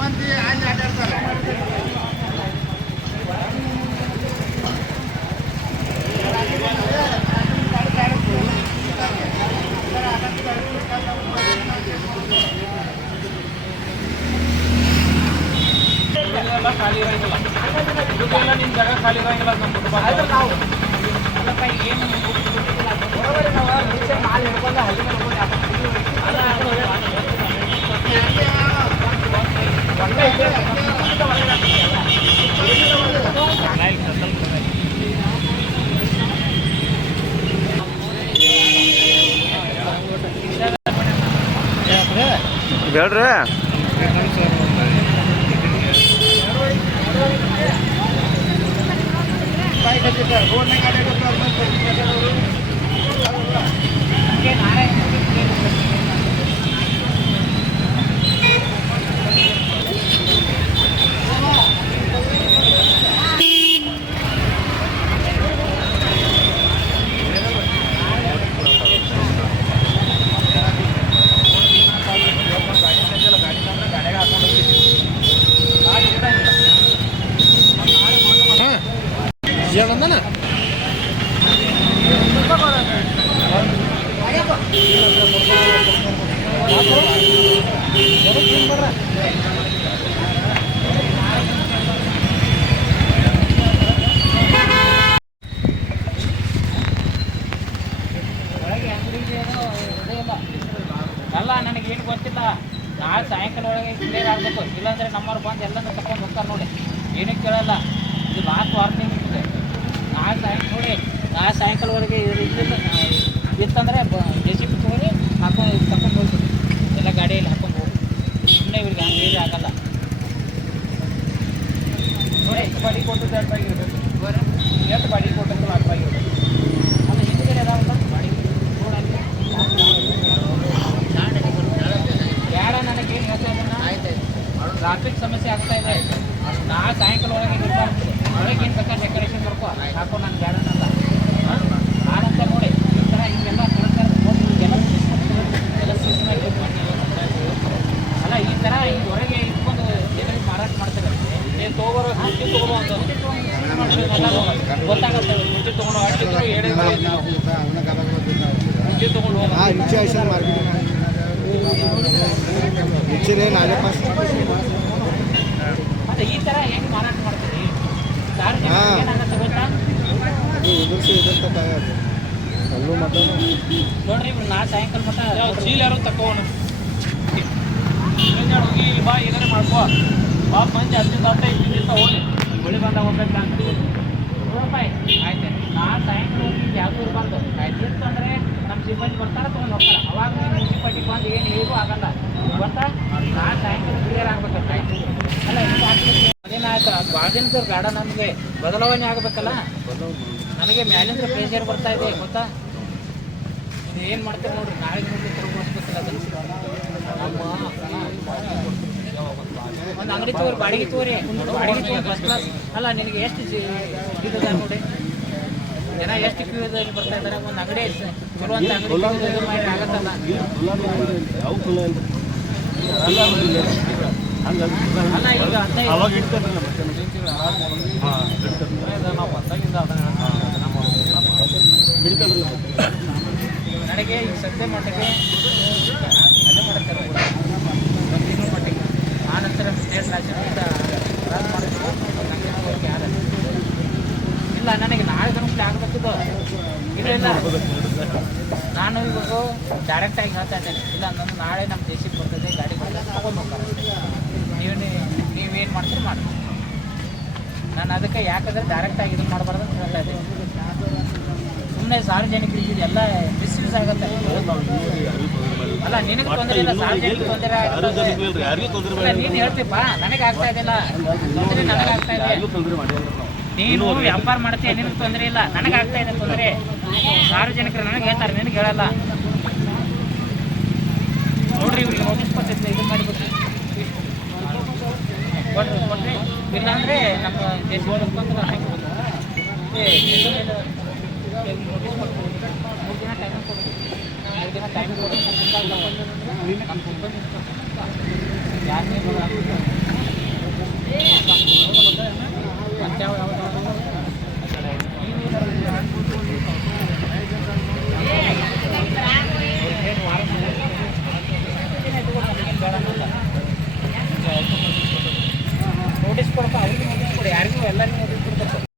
ಮಂದಿ ಅಲ್ಲಿ ಆಟಾಡ್ತಾರೆ. ಖಾಲಿ ಇರಂಗಿಲ್ಲ, ಇದಕ್ಕೆಲ್ಲ ನಿನ್ನ ಜಾಗ ಖಾಲಿ ಇರಂಗಿಲ್ಲ. ನಮ್ಮ ನಾವು ಅಲ್ಲಪ್ಪ ಏನು ಮಾಲ್ ಹಿಡ್ಕೊಂಡು ಹಳ್ಳಿ ಹೇಳ್ರಿ. ಏನಂದನ ಅಲ್ಲ ನನಗೇನು ಗೊತ್ತಿಲ್ಲ. ನಾಳೆ ಸಾಯಂಕಾಲ ಒಳಗೆ ಕ್ಲಿಯರ್ ಆಗಬೇಕು, ಇಲ್ಲಾಂದರೆ ನಮ್ಮವ್ರು ಬಂದು ಎಲ್ಲ ತಗೊಂಡು ಹೋಗ್ತಾರೆ ನೋಡಿ. ಏನಕ್ಕೆ ಕೇಳಲ್ಲ, ಇದು ಲಾಸ್ಟ್ ವಾರ್ನಿಂಗ್ ಇರ್ತದೆ. ನಾಳೆ ಸಾಯಂಕಾಲವರೆಗೆ ಇತ್ತಂದರೆ JCB ತಗೊಂಡು ತಗೊಂಡು ಹೋಗ್ತೀವಿ, ಎಲ್ಲ ಗಾಡಿಯಲ್ಲಿ ಹಾಕೊಂಡು ಹೋಗಿ. ಸುಮ್ಮನೆ ಇವ್ರಿಗೆ ಹಂಗೆ ಆಗಲ್ಲ ನೋಡಿ. ಎಷ್ಟು ಬಾಡಿ ಕೊಟ್ಟದ್ದು ಅರ್ಥಾಗಿರ್ಬೇಕು, ಎಷ್ಟು ಬಾಡಿ ಕೊಟ್ಟದ್ದು ಅರ್ಥಾಗಿರ್ಬೇಕು. ಅದು ಹಿಂದ್ಗಡೆ ಅದಾವಲ್ಲ ಬಾಡಿ ಬೇಡ. ನನಗೇನು ಹೇಳ್ತಾ ಇದ್ದಾನ, ಟ್ರಾಫಿಕ್ ಸಮಸ್ಯೆ ಆಗ್ತಾ ಇದೆ. ನಾಳೆ ಸಾಯಂಕಾಲ ಒಳಗೆ ಒಳಗೆ ಏನು ಬೇಕಾದ್ರೆ ಡೆಕೋರೇಷನ್ ಬರ್ಕೋ ಹಾಕೊಂಡು ನಾನು ಬೇಡ ಅನ್ನಲ್ಲ. ನಾನಂತ ನೋಡಿ ಈ ಥರ ಹಿಂಗೆಲ್ಲ ಎಲ್ಲ ಸೂಚನೆ ಅಲ್ಲ. ಈ ಥರ ಈಗ ಹೊರಗೆ ಇಟ್ಕೊಂಡು ಜನರಿಗೆ ಮಾರಾಟ ಮಾಡ್ತಾರೆ. ನೀವು ತೊಗೊಬರೋ ಹುಟ್ಟಿ ತೊಗೊಳೋ ಅಂತ ಗೊತ್ತಾಗುತ್ತೆ. ಹುಟ್ಟಿ ತೊಗೊಂಡು ಹುಟ್ಟಿ ತೊಗೊಂಡು ಮತ್ತೆ ಈ ಥರ ಹೆಂಗೆ ಮಾರಾಟ ಮಾಡ್ತೀರಿ? ಏನಾಗುತ್ತೆ ಗೊತ್ತಾ ನೋಡ್ರಿ, ಇವ್ರು ನಾ ಸಾಯಂಕಾಲ ಮಟ್ಟ ಚೀಲ ಯಾರು ತಗೋಣ ಹೋಗಿ ಬಾ ಏನಾರು ಮಾಡ್ಕೋ ಬಾ. ಮಂದಿ 10 ಹೋಗಿ ಬಳಿ ಬಂದಾಗ ಹೋಗ್ಬೇಕು ಅಂತ ರೂಪಾಯಿ ಆಯ್ತು. ನಾ ಸಾಯಂಕಾಲ ಹೋಗಿ ಯಾವುದು ಇರಬಾರ್ದು. ಆಯ್ತು ಇತ್ತಂದರೆ ನಮ್ಮ ಸಿಬ್ಬಂದಿ ಬರ್ತಾರೆ ತೊಗೊಂಡು ಹೋಗ್ತಾರೆ. ಅವಾಗ ಮುನ್ಸಿಪಾಲ್ಟಿ ಬಂದು ಏನು ಹೇಗೂ ಆಗಲ್ಲ ಗೊತ್ತಾ. ನಾ ಸಾಯಂಕಾಲ ಕ್ಲಿಯರ್ ಆಗ್ಬೇಕಂತ ಆಯ್ತು. ಅಲ್ಲ ಅದೇನಾಯ್ತು, ಬಾಜಿನವ್ರ ಗಾರ್ಡ ನಮಗೆ ಬದಲಾವಣೆ ಆಗಬೇಕಲ್ಲ. ನನಗೆ ಮ್ಯಾಲಿಂದ ಪ್ರೆಷರ್ ಬರ್ತಾ ಇದೆ ಗೊತ್ತಾ. ನೀವು ಏನು ಮಾಡ್ತೀರಿ ನೋಡ್ರಿ, ನಾಳೆ ನೋಡ್ಲಿ ತಗೊಂಡ್ಬೇಕಲ್ಲ. ಅದನ್ನು ನಮ್ಮ ಒಂದು ಅಂಗಡಿ ತಗೋರಿ, ಬಾಡಿಗೆ ತಗೋರಿ, ಬಾಡಿಗೆ ತಗೋರಿ ಫಸ್ಟ್ ಕ್ಲಾಸ್. ಅಲ್ಲ ನಿನಗೆ ಎಷ್ಟು ಇದ ನೋಡಿ, ಜನ ಎಷ್ಟು ಕ್ಯೂದಲ್ಲಿ ಬರ್ತಾ ಇದ್ದಾರೆ. ಒಂದು ಅಂಗಡಿ ಚಲೋ ಅಂತ ಅಂಗಡಿ ಮಾಡಿ ಆಗತ್ತಲ್ಲ. ಅಲ್ಲ ಈಗ ನನಗೆ ಈಗ ಸದ್ಯ ಮಟ್ಟಿಗೆ ಅದೇ ಮಾಡ್ತಾರೆ ಒಂದು ತಿಂಗಳ ಮಟ್ಟಿಗೆ. ಆ ನಂತರ ಸ್ಟೇಟ್ ರಾಜ್ಯದಿಂದ ಯಾರು ಇಲ್ಲ. ನನಗೆ ನಾಳೆ ಗಂಟೆ ಆಗಬೇಕಿದ್ದು ಇಲ್ಲ. ನಾನು ಇವಾಗ ಡೈರೆಕ್ಟಾಗಿ ಹೇಳ್ತಾ ಇದ್ದೇನೆ, ಇಲ್ಲ ನಾನು ನಾಳೆ ನಮ್ಮ ದೇಶಕ್ಕೆ ಬರ್ತದೆ, ಗಾಡಿ ತಗೊಂಡು ಹೋಗ್ತಾರೆ. ನೀವೇನು ಮಾಡ್ತೀರಿ ಮಾಡಿ. ನಾನು ಅದಕ್ಕೆ ಯಾಕಂದರೆ ಡೈರೆಕ್ಟಾಗಿ ಇದನ್ನು ಮಾಡಬಾರ್ದು ಅಂತ ಹೇಳ್ತಾ ಇದ್ದೀನಿ. ಸುಮ್ಮನೆ ಸಾರ್ವಜನಿಕರಿಗೆ ಇದೆಲ್ಲ ಮಿಸ್ಯೂಸ್ ಆಗುತ್ತೆ. ಅಲ್ಲ ನಿನಗೆ ತೊಂದರೆ ಇಲ್ಲ, ಸಾರ್ವಜನಿಕ ತೊಂದರೆ ಆಗುತ್ತೆ. ನೀನು ಹೇಳ್ತೀಪ್ಪ, ನನಗೆ ಆಗ್ತಾ ಇದೆಯಲ್ಲ ತೊಂದರೆ, ನನಗಾಗ್ತಾ ಇದೆ. ನೀನು ವ್ಯಾಪಾರ ಮಾಡ್ತೀಯ, ನಿನಗೆ ತೊಂದರೆ ಇಲ್ಲ, ನನಗಾಗ್ತಾ ಇದೆ ತೊಂದರೆ. ಸಾರ್ವಜನಿಕರು ನನಗೆ ಹೇಳ್ತಾರೆ, ನಿನಗೆ ಹೇಳಲ್ಲ. ನೋಡ್ರಿ ಇವ್ರಿಗೆ ನೋಟಿಸ್ ಕೊಟ್ಟಿದ್ದೆ, ಇದು ಮಾಡಿಬಿಟ್ಟು ಕೊಡ್ರಿ. ಇಲ್ಲಾಂದರೆ ನಮ್ಮ ದೇಶ ಹಾಕಿಬೋದು. ನೋಟಿಸ್ ಕೊಟ್ಟು 3 ದಿನ ಟೈಮ್ ಕೊಡ್ತೀವಿ. 3 ದಿನ ಟೈಮ್ ಕೊಟ್ಟು ನಮ್ಮ ಸಿಬ್ಬಂದಿ ಯಾಕೆ